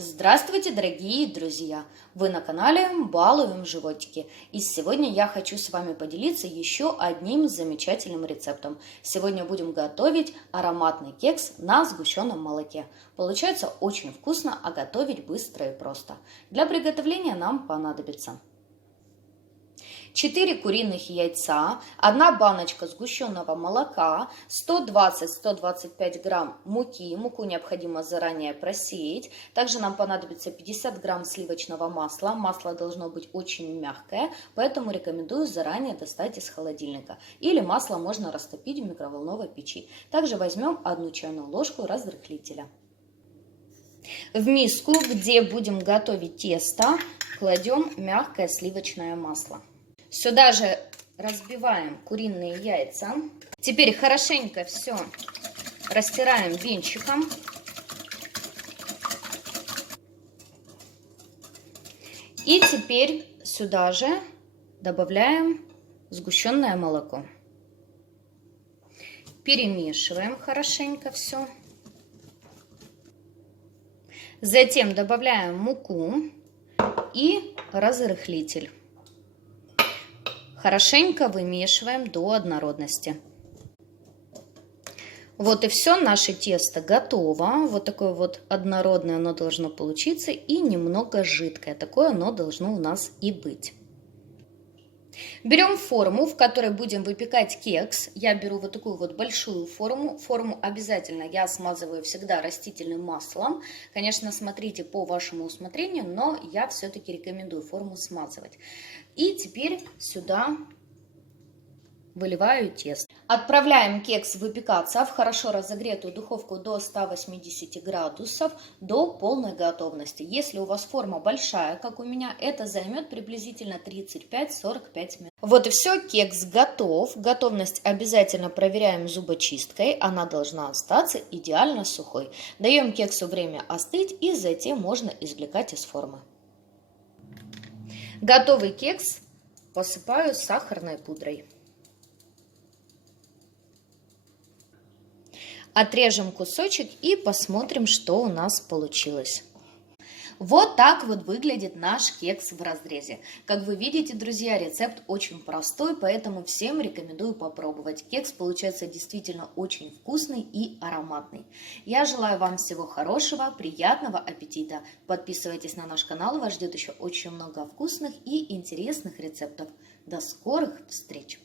Здравствуйте, дорогие друзья! Вы на канале Балуем животики. И сегодня я хочу с вами поделиться еще одним замечательным рецептом. Сегодня будем готовить ароматный кекс на сгущенном молоке. Получается очень вкусно, а готовить быстро и просто. Для приготовления нам понадобится 4 куриных яйца, 1 баночка сгущенного молока, 120-125 грамм муки. Муку необходимо заранее просеять. Также нам понадобится 50 грамм сливочного масла. Масло должно быть очень мягкое, поэтому рекомендую заранее достать из холодильника. Или масло можно растопить в микроволновой печи. Также возьмем 1 чайную ложку разрыхлителя. В миску, где будем готовить тесто, кладем мягкое сливочное масло. Сюда же разбиваем куриные яйца. Теперь хорошенько все растираем венчиком. И теперь сюда же добавляем сгущенное молоко. Перемешиваем хорошенько все. Затем добавляем муку и разрыхлитель. Хорошенько вымешиваем до однородности. Вот и все, наше тесто готово. Вот такое вот однородное оно должно получиться и немного жидкое. Такое оно должно у нас и быть. Берем форму, в которой будем выпекать кекс. Я беру вот такую вот большую форму. Форму обязательно я смазываю всегда растительным маслом. Конечно, смотрите по вашему усмотрению, но я все-таки рекомендую форму смазывать. И теперь сюда выливаю тесто. Отправляем кекс выпекаться в хорошо разогретую духовку до 180 градусов до полной готовности. Если у вас форма большая, как у меня, это займет приблизительно 35-45 минут. Вот и все, кекс готов. Готовность обязательно проверяем зубочисткой. Она должна остаться идеально сухой. Даем кексу время остыть и затем можно извлекать из формы. Готовый кекс посыпаю сахарной пудрой. Отрежем кусочек и посмотрим, что у нас получилось. Вот так вот выглядит наш кекс в разрезе. Как вы видите, друзья, рецепт очень простой, поэтому всем рекомендую попробовать. Кекс получается действительно очень вкусный и ароматный. Я желаю вам всего хорошего, приятного аппетита. Подписывайтесь на наш канал, вас ждет еще очень много вкусных и интересных рецептов. До скорых встреч!